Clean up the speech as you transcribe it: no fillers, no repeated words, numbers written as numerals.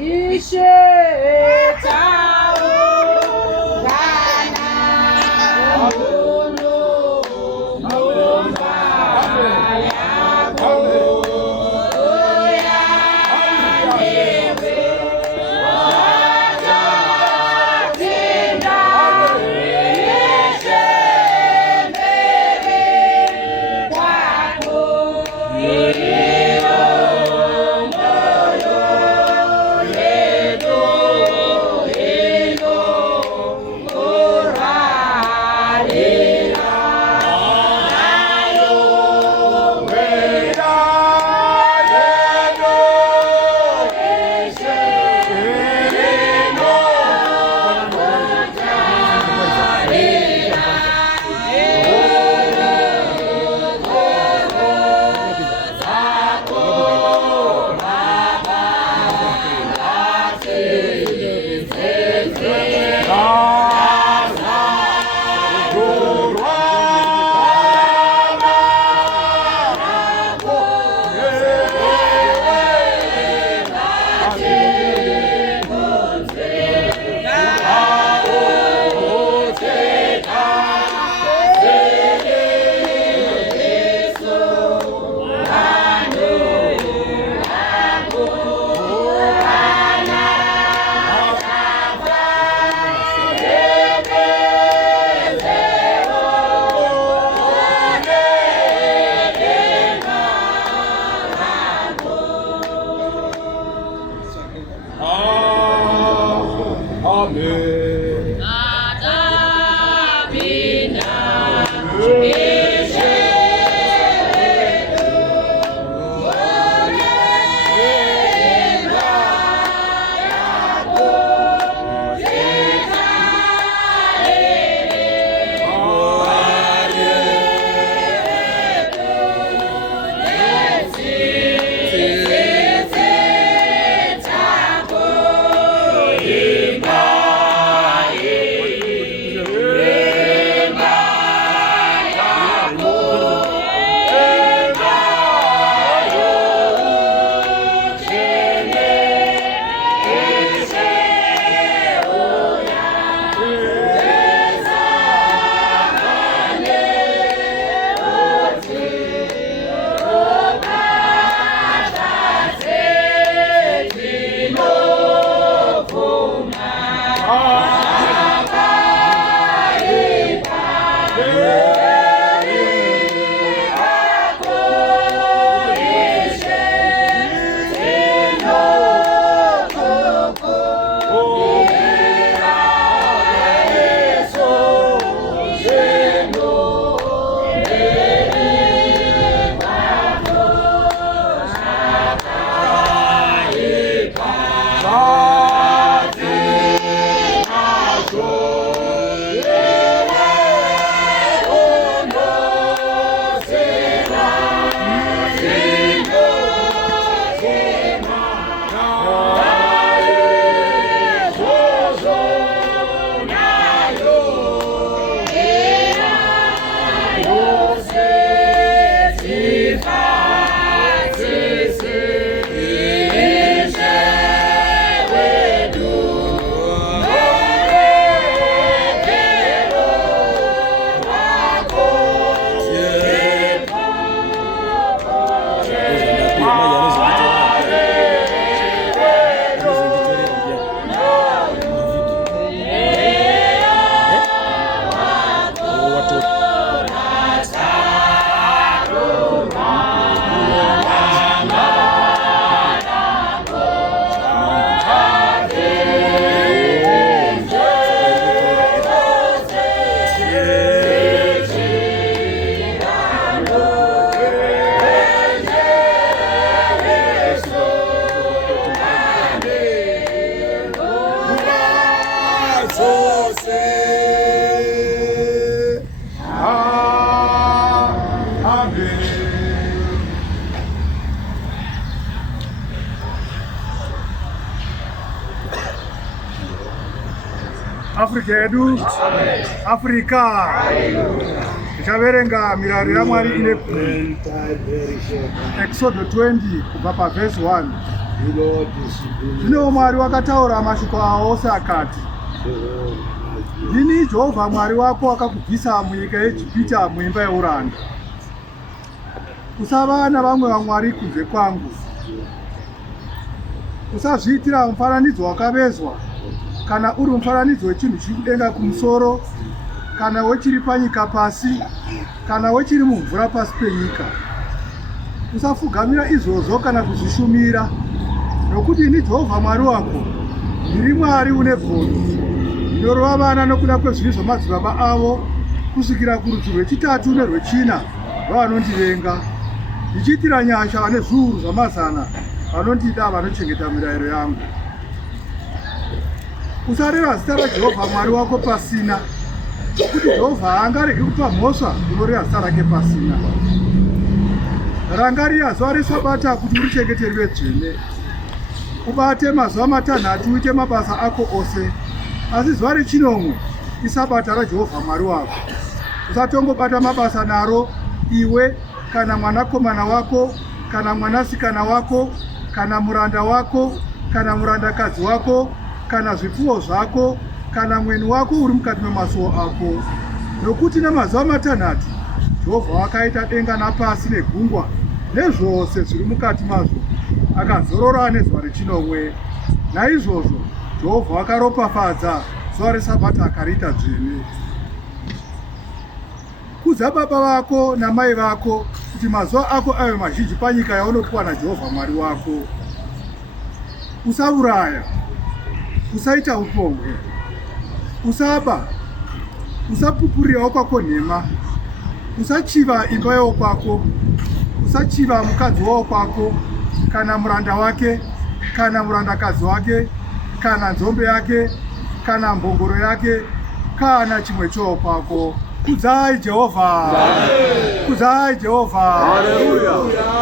Ishe Afrika yedu, Afrika ichaverenga mirayiro yaMwari ine Exodus 20 kubva paverse 1 Zvino Mwari wakataura mashoko awo ose akati, ndini Jehovha Mwari wako akakubvisa munyika yeIjipita muimba yeuranda. Usava navamwe vamwari kunze kwangu. Usazviitira mufananidzo wakavezwa, kana uri mufananidzo wechinhu chiri kudenga kumusoro, kana wechiri panyika pasi, kana wechiri mumvura pasi penyika. Usapfugamira izvozvo kana kuzvishumira, nokuti ini Jehovha Mwari wako ndiri Mwari une godo, ndinorova vana nokuda kwezvivi zvamadzibaba avo kusvikira kurudzi rwechitatu nerwechina rwavanondivenga, ndichiitira nyasha vane zviuru zvamazana vanondida vanochengeta mirayiro yangu. Usareva zita raJehovha Mwari wako pasina, nokuti Jehovha haangaregi kupa mhosva unoreva zita rake pasina. Rangarira zuva reSabata kuti urichengete rive dzvene. Ubate mazuva matanhatu uite mabasa ako ose, asi zuva rechinomwe iSabata raJehovha Mwari wako. Usatongobata mabasa naro iwe, kana mwanakomana wako, kana mwanasikana wako, kana muranda wako, kana murandakadzi wako, kana zvipfuwo zvako, kana mweni wako uri mukati memasuo ako. Nokuti namazuva matanhatu Jehovha wakaita denga napasi negungwa nezvose zviri mukati mazvo, akazorora nezuva rechinomwe. Naizvozvo Jehovha wakaropafadza zuva reSabata akariita dzvene. Kudza baba vako namai vako kuti mazuva ako ave mazhinji panyika yaunopiwa naJehovha Mwari wako. Usauraya, usaita upombwe, usaba, usapupurira wokwako nhema, usachiva imba yokwako, usachiva mukadzi wokwako, kana muranda wake, kana murandakadzi wake, kana nzombe yake, kana mbongoro yake, kana chimwe chokwako. Kudzai Jehovha! Kudzai Jehovha! Hallelujah!